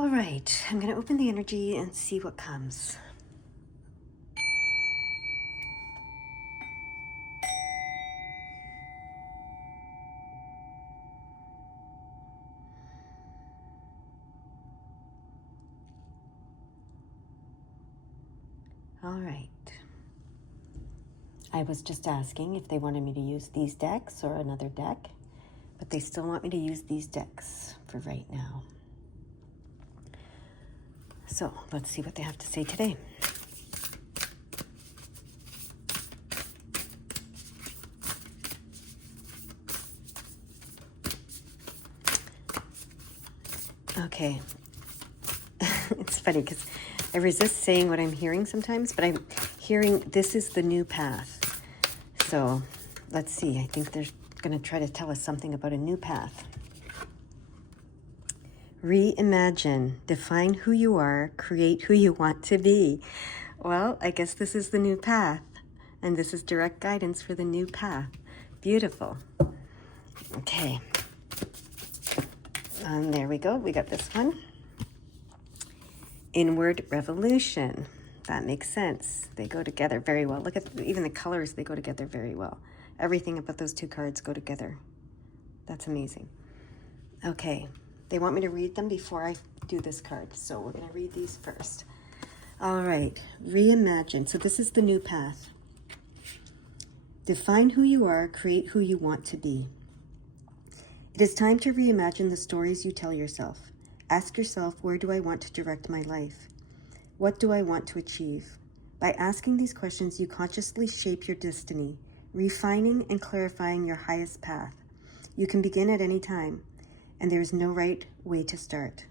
All right, I'm going to open the energy and see what comes. All right. I was just asking if they wanted me to use these decks or another deck, but they still want me to use these decks for right now. So let's see what they have to say today. Okay. It's funny because I resist saying what I'm hearing sometimes, but I'm hearing this is the new path. So let's see. I think they're going to try to tell us something about a new path. Reimagine, define who you are, create who you want to be. Well, I guess this is the new path, and this is direct guidance for the new path. Beautiful. Okay. And there we go. We got this one. Inward revolution. That makes sense. They go together very well. Look at even the colors, they go together very well. Everything about those two cards go together. That's amazing. Okay. They want me to read them before I do this card, so we're going to read these first. All right, reimagine. So this is the new path. Define who you are, create who you want to be. It is time to reimagine the stories you tell yourself. Ask yourself, where do I want to direct my life? What do I want to achieve? By asking these questions, you consciously shape your destiny, refining and clarifying your highest path. You can begin at any time, and there is no right way to start.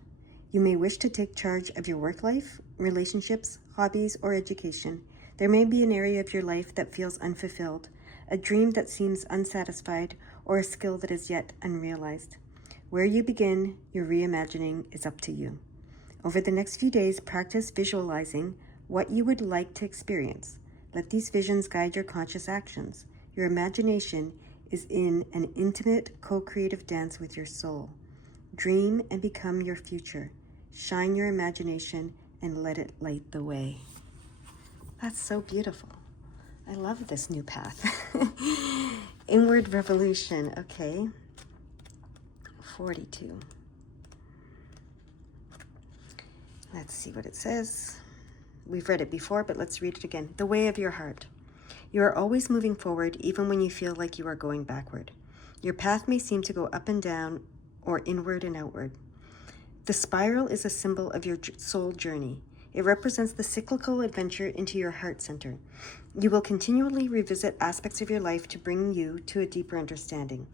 You may wish to take charge of your work life, relationships, hobbies, or education. There may be an area of your life that feels unfulfilled, a dream that seems unsatisfied, or a skill that is yet unrealized. Where you begin your reimagining is up to you. Over the next few days, practice visualizing what you would like to experience. Let these visions guide your conscious actions. Your imagination is in an intimate, co-creative dance with your soul. Dream and become your future. Shine your imagination and let it light the way. That's so beautiful. I love this new path. Inward revolution. Okay. 42. Let's see what it says. We've read it before, but let's read it again. The way of your heart. You are always moving forward, even when you feel like you are going backward. Your path may seem to go up and down, or inward and outward. The spiral is a symbol of your soul journey. It represents the cyclical adventure into your heart center. You will continually revisit aspects of your life to bring you to a deeper understanding.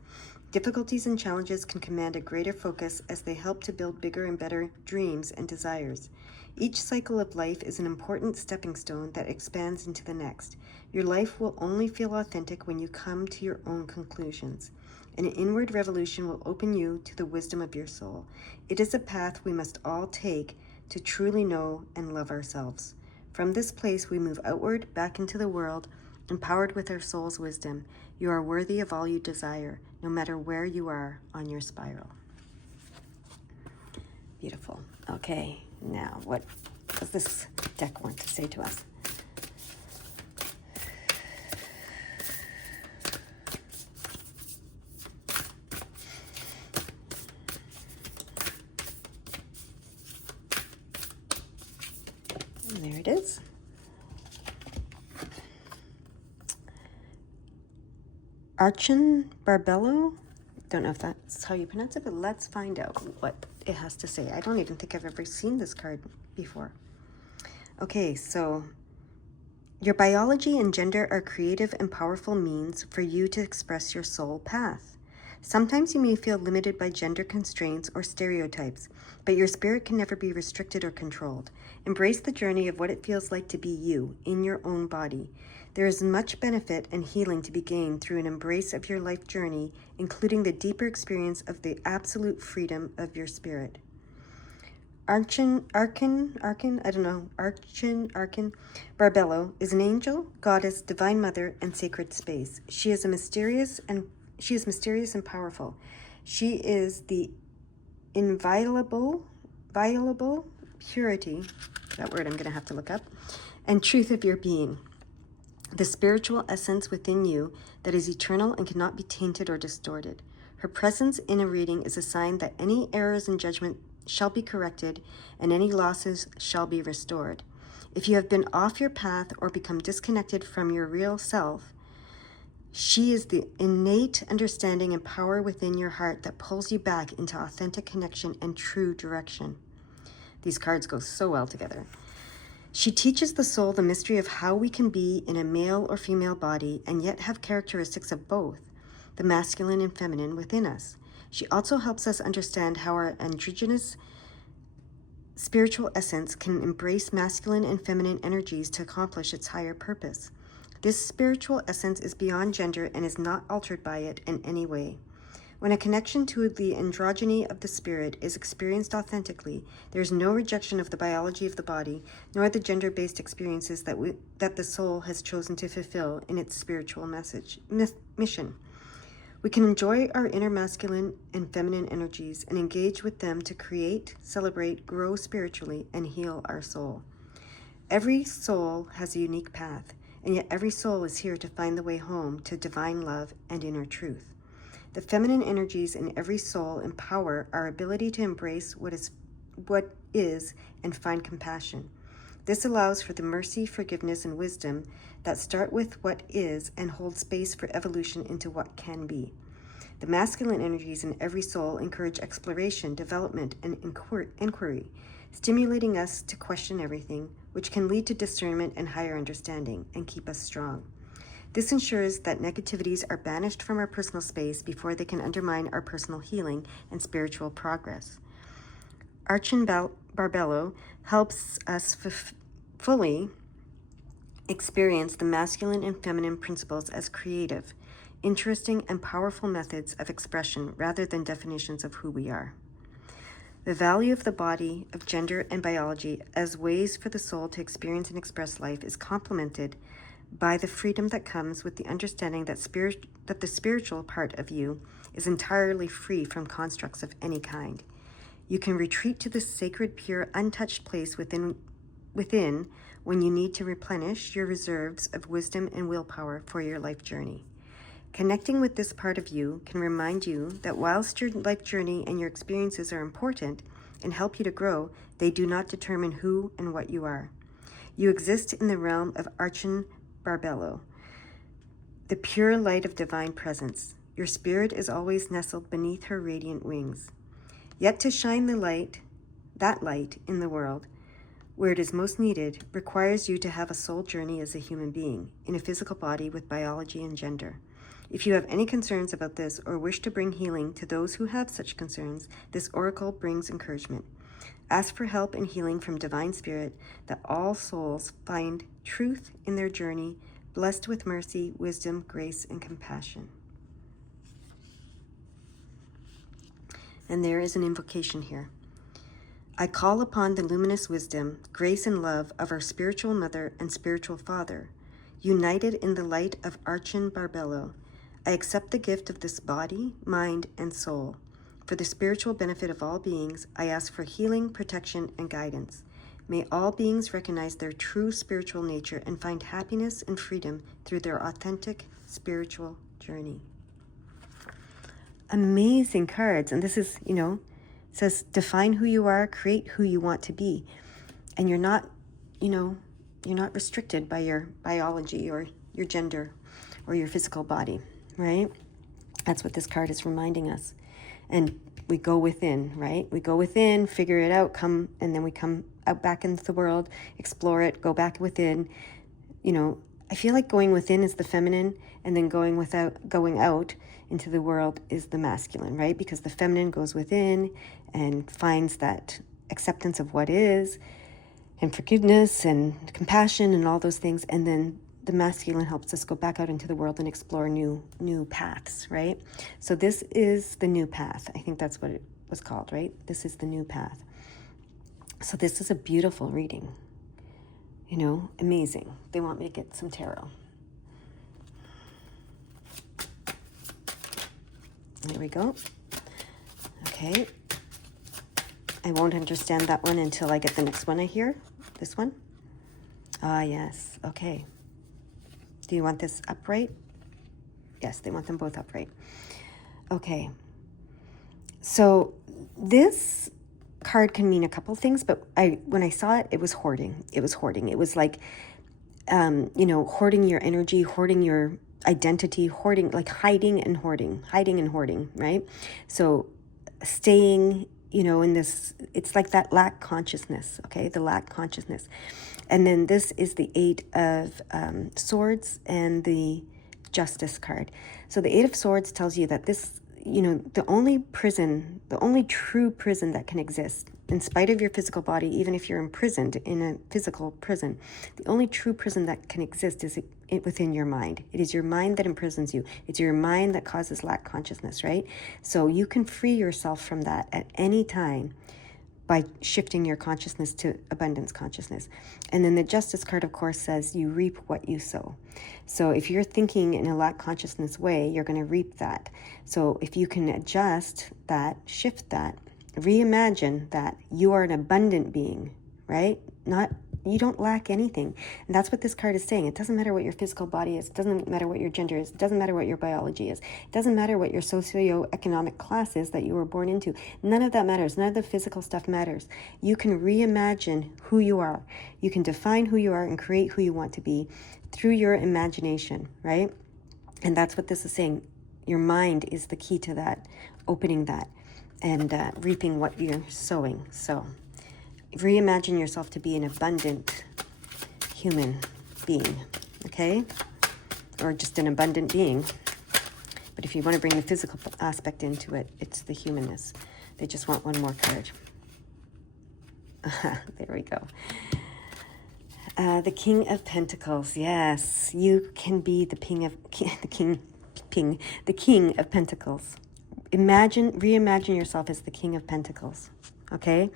Difficulties and challenges can command a greater focus as they help to build bigger and better dreams and desires. Each cycle of life is an important stepping stone that expands into the next. Your life will only feel authentic when you come to your own conclusions. An inward revolution will open you to the wisdom of your soul. It is a path we must all take to truly know and love ourselves. From this place, we move outward, back into the world, empowered with our soul's wisdom. You are worthy of all you desire, no matter where you are on your spiral. Beautiful. Okay, now what does this deck want to say to us? There it is. Barbello. Don't know if that's how you pronounce it, but let's find out what it has to say. I don't even think I've ever seen this card before. Okay, so your biology and gender are creative and powerful means for you to express your soul path. Sometimes you may feel limited by gender constraints or stereotypes, but your spirit can never be restricted or controlled. Embrace the journey of what it feels like to be you in your own body. There is much benefit and healing to be gained through an embrace of your life journey, including the deeper experience of the absolute freedom of your spirit. Archon Barbello is an angel, goddess, divine mother, and sacred space. She is mysterious and powerful. She is the inviolable inviolable purity, that word I'm going to have to look up, and truth of your being, the spiritual essence within you that is eternal and cannot be tainted or distorted. Her presence in a reading is a sign that any errors in judgment shall be corrected and any losses shall be restored. If you have been off your path or become disconnected from your real self, she is the innate understanding and power within your heart that pulls you back into authentic connection and true direction. These cards go so well together. She teaches the soul the mystery of how we can be in a male or female body and yet have characteristics of both, the masculine and feminine within us. She also helps us understand how our androgynous spiritual essence can embrace masculine and feminine energies to accomplish its higher purpose. This spiritual essence is beyond gender and is not altered by it in any way. When a connection to the androgyny of the spirit is experienced authentically, there is no rejection of the biology of the body, nor the gender-based experiences that the soul has chosen to fulfill in its spiritual mission. We can enjoy our inner masculine and feminine energies and engage with them to create, celebrate, grow spiritually, and heal our soul. Every soul has a unique path, and yet every soul is here to find the way home to divine love and inner truth. The feminine energies in every soul empower our ability to embrace what is and find compassion. This allows for the mercy, forgiveness, and wisdom that start with what is and hold space for evolution into what can be. The masculine energies in every soul encourage exploration, development, and inquiry, stimulating us to question everything, which can lead to discernment and higher understanding and keep us strong. This ensures that negativities are banished from our personal space before they can undermine our personal healing and spiritual progress. Archon Barbello helps us fully experience the masculine and feminine principles as creative, interesting, and powerful methods of expression rather than definitions of who we are. The value of the body, of gender and biology as ways for the soul to experience and express life is complemented by the freedom that comes with the understanding that the spiritual part of you is entirely free from constructs of any kind. You can retreat to this sacred, pure, untouched place within when you need to replenish your reserves of wisdom and willpower for your life journey. Connecting with this part of you can remind you that whilst your life journey and your experiences are important and help you to grow, they do not determine who and what you are. You exist in the realm of Archon Barbello, the pure light of divine presence. Your spirit is always nestled beneath her radiant wings. Yet to shine that light in the world, where it is most needed, requires you to have a soul journey as a human being, in a physical body with biology and gender. If you have any concerns about this or wish to bring healing to those who have such concerns, this oracle brings encouragement. Ask for help and healing from Divine Spirit, that all souls find truth in their journey, blessed with mercy, wisdom, grace, and compassion. And there is an invocation here. I call upon the luminous wisdom, grace, and love of our spiritual mother and spiritual father, united in the light of Archon Barbello. I accept the gift of this body, mind, and soul. For the spiritual benefit of all beings, I ask for healing, protection, and guidance. May all beings recognize their true spiritual nature and find happiness and freedom through their authentic spiritual journey. Amazing cards. And this is, it says define who you are, create who you want to be. And you're not restricted by your biology or your gender or your physical body, right? That's what this card is reminding us. And we go within, right? We go within, figure it out, and then we come out back into the world, explore it, go back within. I feel like going within is the feminine, and then going out into the world is the masculine, right? Because the feminine goes within and finds that acceptance of what is, and forgiveness and compassion and all those things, and then the masculine helps us go back out into the world and explore new paths, right? So this is the new path. I think that's what it was called, right? This is the new path. So this is a beautiful reading. Amazing. They want me to get some tarot. There we go. Okay. I won't understand that one until I get the next one I hear. This one. Ah, yes. Okay. Do you want this upright? Yes, they want them both upright. Okay. So this card can mean a couple things, but when I saw it, it was hoarding. It was hoarding. It was like, hoarding your energy, hoarding your identity, hoarding, like hiding and hoarding, right? So staying, in this, it's like that lack consciousness, okay? The lack consciousness. And then this is the Eight of Swords and the Justice card. So the Eight of Swords tells you that this, the only true prison that can exist, in spite of your physical body, even if you're imprisoned in a physical prison, the only true prison that can exist is within your mind. It is your mind that imprisons you. It's your mind that causes lack consciousness, right? So you can free yourself from that at any time by shifting your consciousness to abundance consciousness. And then the Justice card, of course, says you reap what you sow. So if you're thinking in a lack consciousness way, you're going to reap that. So if you can adjust that, shift that, reimagine that you are an abundant being, right? You don't lack anything. And that's what this card is saying. It doesn't matter what your physical body is. It doesn't matter what your gender is. It doesn't matter what your biology is. It doesn't matter what your socioeconomic class is that you were born into. None of that matters. None of the physical stuff matters. You can reimagine who you are. You can define who you are and create who you want to be through your imagination, right? And that's what this is saying. Your mind is the key to that, opening that, and reaping what you're sowing. So reimagine yourself to be an abundant human being, okay? Or just an abundant being. But if you want to bring the physical aspect into it, it's the humanness. They just want one more card. There we go. The King of Pentacles. Yes, you can be the King of Pentacles. Reimagine yourself as the King of Pentacles, okay?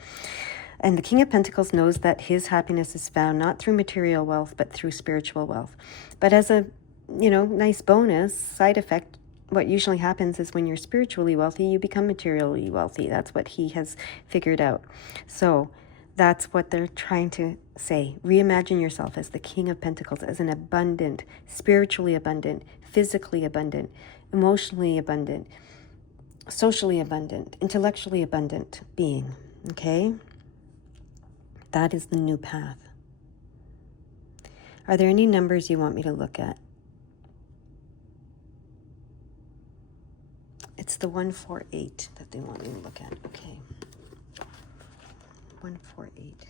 And the King of Pentacles knows that his happiness is found not through material wealth, but through spiritual wealth. But as a, nice bonus, side effect, what usually happens is when you're spiritually wealthy, you become materially wealthy. That's what he has figured out. So that's what they're trying to say. Reimagine yourself as the King of Pentacles, as an abundant, spiritually abundant, physically abundant, emotionally abundant, socially abundant, intellectually abundant being, okay? That is the new path. Are there any numbers you want me to look at? It's the 148 that they want me to look at. Okay. 148.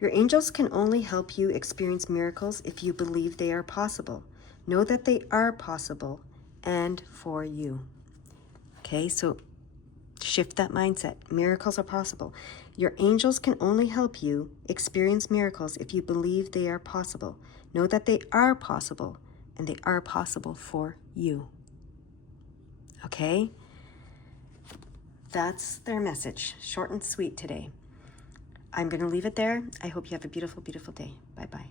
Your angels can only help you experience miracles if you believe they are possible. Know that they are possible and for you. Okay, so shift that mindset. Miracles are possible. Your angels can only help you experience miracles if you believe they are possible. Know that they are possible, and they are possible for you. Okay? That's their message. Short and sweet today. I'm going to leave it there. I hope you have a beautiful, beautiful day. Bye-bye.